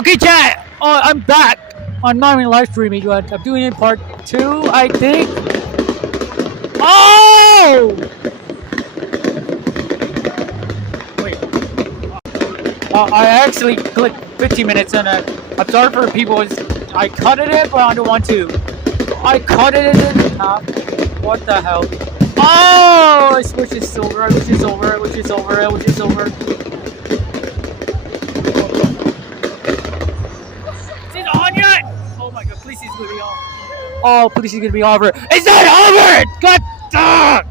Okay, chat. I'm back on my live streaming. I'm doing it part 2, I think. Oh! Wait. I actually clicked 15 minutes and I'm sorry for people. I cut it, but I don't want to. I cut it in half. What the hell? Oh! I wish it's over. I wish it's over. I wish it's over. I wish it's over. Oh my god, please it's gonna be over. Oh, please it's gonna be over. It's not over! God damn!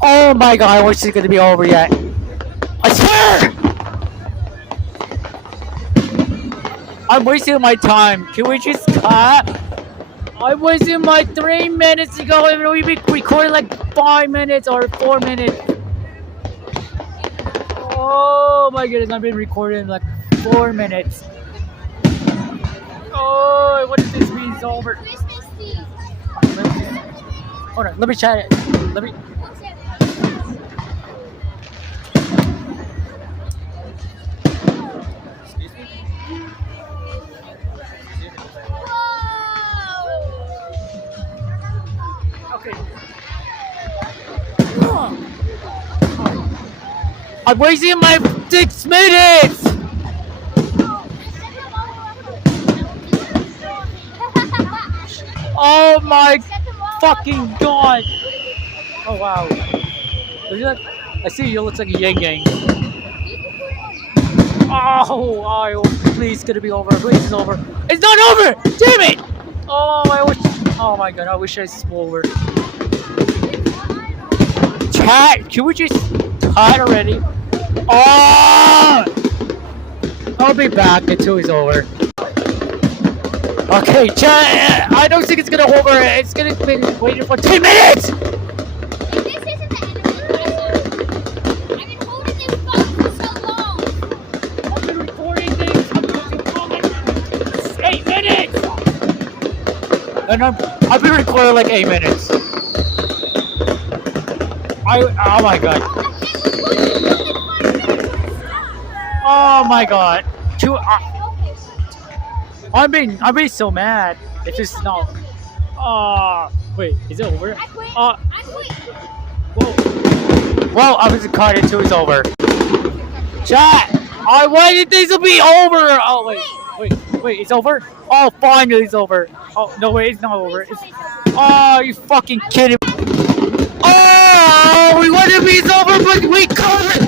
Oh my god, I wish it's gonna be over yet. I swear! I'm wasting my time. Can we just cut? I'm wasting my 3 minutes ago and we recorded like 5 minutes or 4 minutes. Oh my goodness, I've been recording like 4 minutes. Oh, what does this mean? It's over. Hold on, let me chat it. Let me. Excuse me? Okay. I'm wasting my 6 minutes! Oh my fucking god! Oh wow. I see you looks like a yang yang. Oh, please, it's gonna be over. Please, it's over. It's not over! Damn it! Oh my god, I wish I was over. Chat, can we just cut already? Oh! I'll be back until it's over. Okay, chat, I don't think it's gonna over. It's gonna be waiting for 2 minutes! This isn't the end of the I've been holding this phone for so long. I've been recording things. I'm going to 8 minutes! And I've been recording like 8 minutes. Oh my god. Oh my god. I'm being so mad. It's just not. Wait, is it over? I quit. Whoa. Well, I was caught until it's over. Chat, I wanted things to be over. Oh wait, it's over? Oh, finally it's over. Oh no, wait, it's not over. Oh, you fucking kidding me? Oh, we wanted to be over, but we covered.